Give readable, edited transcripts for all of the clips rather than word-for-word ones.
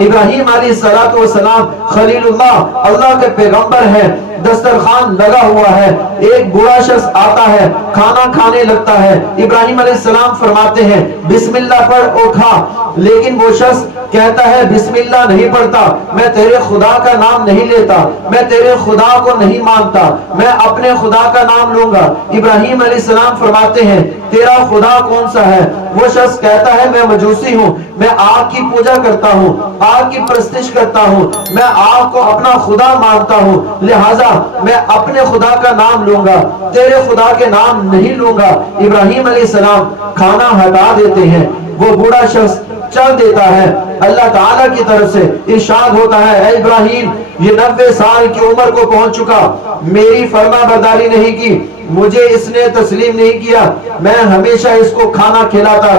ابراہیم علیہ السلام خلیل اللہ، اللہ کے پیغمبر ہے، دسترخوان لگا ہوا ہے، ایک بوڑھا شخص آتا ہے، کھانا کھانے لگتا ہے، ابراہیم علیہ السلام فرماتے ہیں بسم اللہ پڑھ اور کھا، لیکن وہ شخص کہتا ہے بسم اللہ نہیں پڑھتا، میں تیرے خدا کا نام نہیں لیتا، میں تیرے خدا کو نہیں مانتا، میں اپنے خدا کا نام لوں گا۔ ابراہیم علیہ السلام فرماتے ہیں تیرا خدا کون سا ہے؟ وہ شخص کہتا ہے میں مجوسی ہوں، میں آگ کی پوجا کرتا ہوں، آگ کی پرستش کرتا ہوں، میں آگ کو اپنا خدا مانتا ہوں، لہٰذا میں اپنے خدا کا نام لوں گا، تیرے خدا کے نام نہیں لوں گا۔ ابراہیم علیہ السلام کھانا ہٹا دیتے ہیں، وہ بوڑھا شخص چل دیتا ہے، اللہ تعالیٰ کی طرف سے ارشاد ہوتا ہے اے ابراہیم یہ 90 سال کی عمر کو پہنچ چکا، میری فرما برداری نہیں کی، مجھے اس نے تسلیم نہیں کیا، میں ہمیشہ اس کو کھانا کھلاتا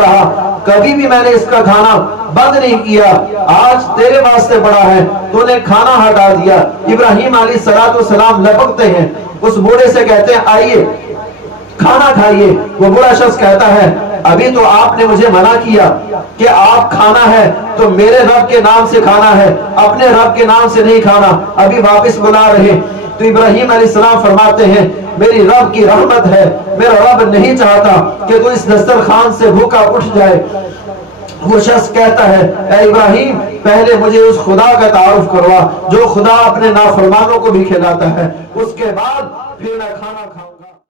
رہا، کبھی بھی میں نے اس کا کھانا بند نہیں کیا، آج تیرے واسطے بڑا ہے تو نے کھانا ہٹا دیا۔ ابراہیم علیہ السلام لپکتے ہیں، اس بوڑھے سے کہتے ہیں آئیے کھانا کھائیے۔ وہ بڑا شخص کہتا ہے ابھی تو آپ نے مجھے منع کیا کہ آپ کھانا ہے تو میرے رب کے نام سے کھانا ہے، اپنے رب کے نام سے نہیں کھانا، ابھی واپس بلا رہے۔ تو ابراہیم علیہ السلام فرماتے ہیں میری رب کی رحمت ہے، میرا رب نہیں چاہتا کہ تو اس دسترخوان سے بھوکا اٹھ جائے۔ وہ شخص کہتا ہے اے ابراہیم پہلے مجھے اس خدا کا تعارف کروا جو خدا اپنے نافرمانوں کو بھی کھلاتا ہے، اس کے بعد پھر میں کھانا کھاؤں۔